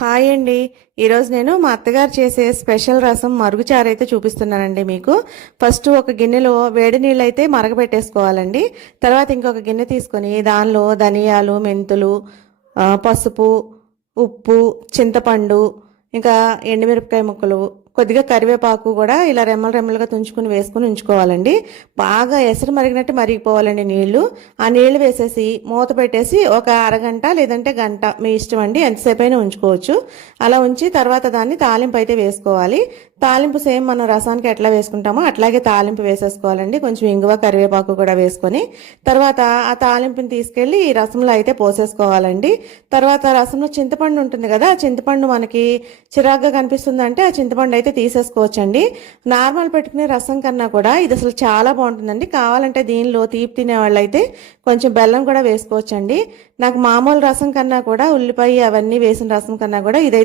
Hi అండి. ఈరోజు నేను మా అత్తగారు చేసే స్పెషల్ రసం మరుగుచారు అయితే చూపిస్తున్నానండి మీకు. ఫస్ట్ ఒక గిన్నెలో వేడి నీళ్ళు అయితే మరగబెట్టేసుకోవాలండి. తర్వాత ఇంకొక గిన్నె తీసుకొని దానిలో ధనియాలు, మెంతులు, పసుపు, ఉప్పు, చింతపండు, ఇంకా ఎండుమిరపకాయ ముక్కలు, కొద్దిగా కరివేపాకు కూడా ఇలా రెమ్మలు రెమ్మలుగా తుంచుకుని వేసుకుని ఉంచుకోవాలండి. బాగా ఎసరు మరిగినట్టు మరిగిపోవాలండి నీళ్లు. ఆ నీళ్లు వేసేసి మూత పెట్టేసి ఒక అరగంట లేదంటే గంట మీ ఇష్టం అండి, ఎంతసేపు అయినా ఉంచుకోవచ్చు. అలా ఉంచి తర్వాత దాన్ని తాలింపు అయితే వేసుకోవాలి. తాలింపు సేమ్ మనం రసానికి ఎట్లా వేసుకుంటామో అట్లాగే తాలింపు వేసేసుకోవాలండి. కొంచెం ఇంగువ, కరివేపాకు కూడా వేసుకొని తర్వాత ఆ తాలింపుని తీసుకెళ్లి ఈ రసంలో అయితే పోసేసుకోవాలండి. తర్వాత రసంలో చింతపండు ఉంటుంది కదా, ఆ చింతపండు మనకి చిరాగ్గా కనిపిస్తుందంటే ఆ చింతపండు అయితే తీసేసుకోవచ్చండి. నార్మల్ పెట్టుకునే రసం కన్నా కూడా ఇది అసలు చాలా బాగుంటుందండి. కావాలంటే దీనిలో తీపి తినే వాళ్ళు అయితే కొంచెం బెల్లం కూడా వేసుకోవచ్చండి. నాకు మామూలు రసం కన్నా కూడా, ఉల్లిపాయ అవన్నీ వేసిన రసం కన్నా కూడా ఇదైతే